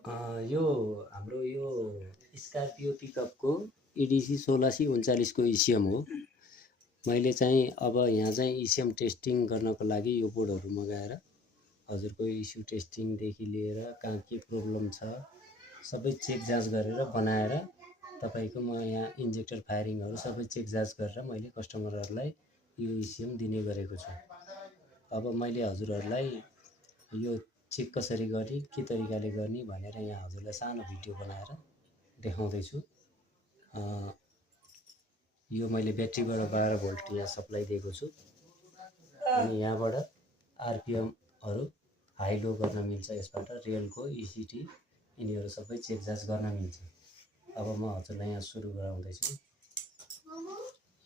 यो हाम्रो यो स्कर्पियो पिकअपको इडिसी 1639 को इसिएम हो। मैले चाहिँ अब यहाँ चाहिँ इसिएम टेस्टिङ गर्नको लागि यो बोर्डहरू मगाएर हजुरको इस्यु टेस्टिङदेखि लिएर कहाँ के प्रब्लम छ सबै चेक जाँच गरेर बनाएर तपाईको म यहाँ इन्जेक्टर फायरिङहरू सबै चेक जाँच गरेर मैले कस्टमरहरूलाई यो इसिएम दिने गरेको छु। अब मैले हजुरहरूलाई यो चेक कसरी गर्ने के तरिकाले गर्ने भनेर यहाँ हजुरलाई सानो भिडियो बनाएर देखाउँदैछु। यो मैले ब्याट्रीबाट 12 भोल्ट यहाँ सप्लाई दिएको छु अनि यहाँबाट आरपिएमहरू हाई लो गर्न मिल्छ। यसबाट रेलको इसिटी यिनीहरू सबै चेक जाँच गर्न मिल्छ। अब म हजुरलाई यहाँ सुरु गराउँदैछु।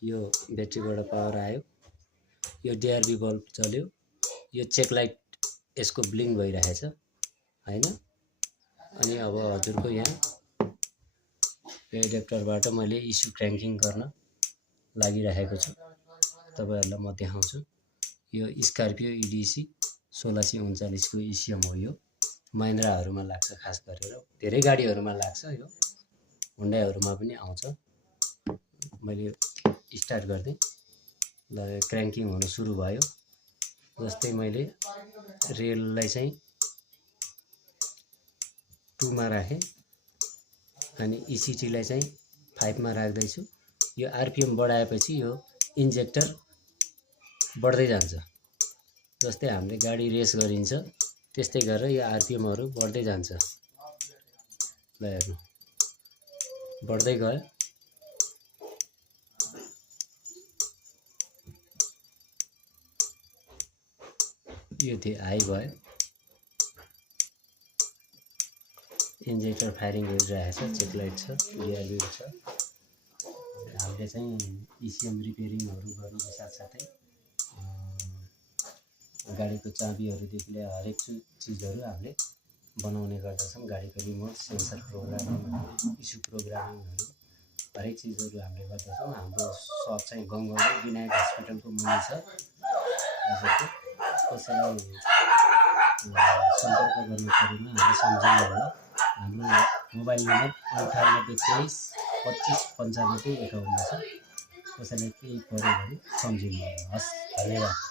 यो ब्याट्रीबाट पावर आयो, यो डिआरबी बल्ब चल्यो, यो चेक लाइट यसको ब्लिङ भइरहेछ हैन। अनि अब हजुरको यहाँ यो एडेप्टरबाट मैले इस्यु क्र्याङ्किङ गर्न लागिरहेको छु। तपाईहरुलाई म देखाउँछु। यो स्कर्पियो इडिसी 1639 को इसिएम हो। यो महिन्द्राहरुमा लाग्छ, खास गरेर धेरै गाडीहरुमा लाग्छ, यो हुन्डाईहरुमा पनि आउँछ। मैले स्टार्ट गर्दै ल क्र्याङ्किङ हुन सुरु भयो। जस्तै मैले रेललाई चाहिँ 2 मा राखे अनि इसिटी लाई चाहिँ 5 मा राख्दै छु। यो आरपिएम बढाएपछि यो इन्जेक्टर बढ्दै जान्छ। जस्तै हामीले गाडी रेस गरिन्छ त्यस्तै गरेर यो आरपिएमहरु बढ्दै जान्छ। ल हेर्नु बढ्दै गयो। यो थियो हाई भयो। इन्जेक्टर फायरिङ गरिरहेछ, चेक लाइट छ, डिआरबी छ। हामीले चाहिँ इसिएम रिपेयरिङहरु गर्नुको साथसाथै गाडीको चाबीहरुदेखि लिएर हरेक चीजहरु हामीले बनाउने गर्दछौं। गाडीको रिमोट, सेन्सर प्रोग्रामिङ, इस्यु प्रोग्रामिङहरु हरेक चीजहरु हामीले गर्दछौं। हाम्रो शप चाहिँ गङ्गामा विनायक हस्पिटलको मुनि छ। हजुरको कसैलाई सम्पर्क गर्नु परेमा हामी सम्झिनु होला। हाम्रो मोबाइल नम्बर 9823 25 95 51 छ। कसैलाई केही पर्यो भने सम्झिनु होला। हस्, धन्यवाद।